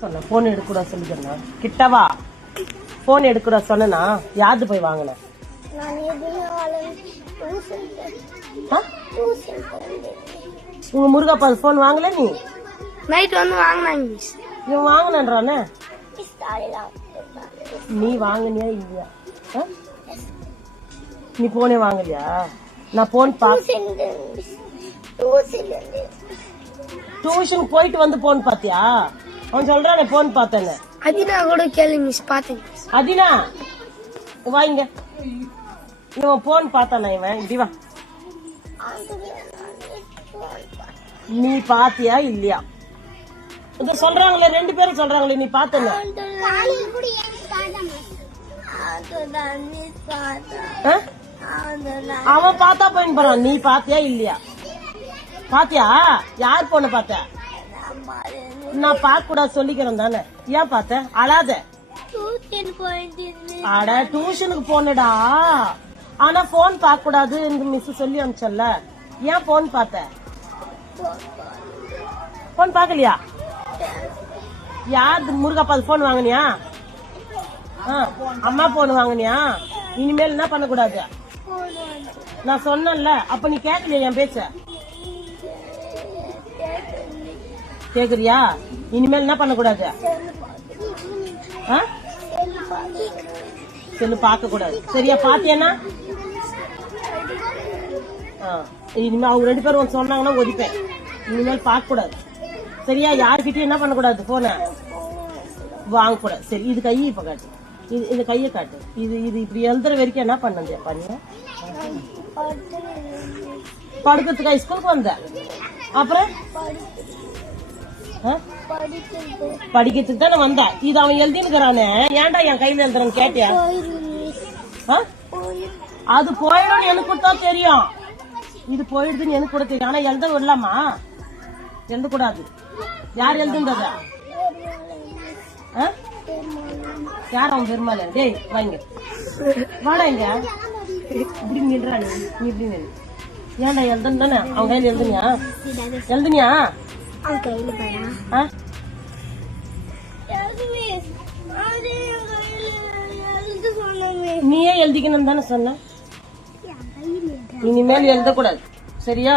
சொன்ன போன் எடுக்கூட சொல்லிக்கிறேன் கிட்டவா? போன் எடுக்கூட சொன்னா யாரு போய் வாங்கின? உங்க முருகப்பா போன் வாங்கல நீ? நைட் வந்து வாங்கினாங்க இவன் வாங்கினான்றானே? நீ வாங்கினியா இல்லையா? நீ போனே வாங்கலையா? நான் போன் டியூஷன் போயிட்டு வந்து போன் பாத்தியா? அவன் சொல்றானே போன் பார்த்தேன்னு. அதினா கூட கேள்வி மிஸ் மிஸ் அதினா வாங்க. இவன் போன் பார்த்தானே இவன்? இப்படி வா. நீ பாத்தியா இல்லையா? இது சொல்றாங்களே ரெண்டு பேரும் சொல்றாங்களே நீ பார்த்தன கூட அதுதான் மிஸ் பார்த்தா அதுதான் அவன் பார்த்தா போயின் போறான் நீ பாத்தியா இல்லையா? பாத்தியா? யார் போன பார்த்த? நான் பார்க்க கூடாது சொல்லிக்கிறேன் தானே. ஏன் பார்த்த? அழாத. அட டியூஷனுக்கு போனடா. ஆனா போன் பார்க்க கூடாது மிஸ் சொல்லி அனுப்பிச்சல்ல. ஏன் போன் பார்த்த? போன் பார்க்கலையா? யார் முருகப்பா போன் வாங்குனியா? அம்மா போன் வாங்குனியா? இனிமேல் என்ன பண்ணக்கூடாது? நான் சொன்னேன்ல அப்ப நீ கேட்கலையா என் பேச்ச? கேக்குறியா? இனிமேல் என்ன பண்ணக்கூடாது? செல்லு பார்க்க கூடாது சரியா பாத்தியானா இனிமேல் அவங்க ரெண்டு பேரும் சொன்னாங்கன்னா ஒதிப்பேன். இனிமேல் பார்க்க கூடாது சரியா யார்கிட்டயும் என்ன பண்ணக்கூடாது? போன வாங்க கூடாது சரி இது கையை இப்ப காட்டு. இது இந்த கையை காட்டு. இது இது இப்படி எழுதுற வரைக்கும் என்ன பண்ணது? பண்ண படுக்கிறதுக்கு ஸ்கூலுக்கு வந்த? அப்புறம்? படிக்கிறதுக்கு தானே வந்தா. இது அவன் எழுதினுக்கிறானே. ஏன்டா என் கையில எழுதுறேன்னு கேட்டியா? ஆ? அது போயிடும் எனக்கு கூட தான் தெரியும். இது போயிடுதுன்னு எனக்கு கூட தெரியும். ஆனா எழுத விடலாமா? எழுத கூடாது யார் எழுதுன்றதா? ஆ? யார் அவன் பெருமாள்? டேய் வாங்க. வாடா இங்க. இப்படி நின்றானு நீ நீ இப்படி நின்று ஏன்டா எழுதுன்னு தானே? அவன் கையில எழுதுனியா? எழுதுனியா? பாரா ஆ? நீயே எழுதிக்கணும்னு தானே சொன்ன? இனிமேல் எழுதக்கூடாது. சரியா?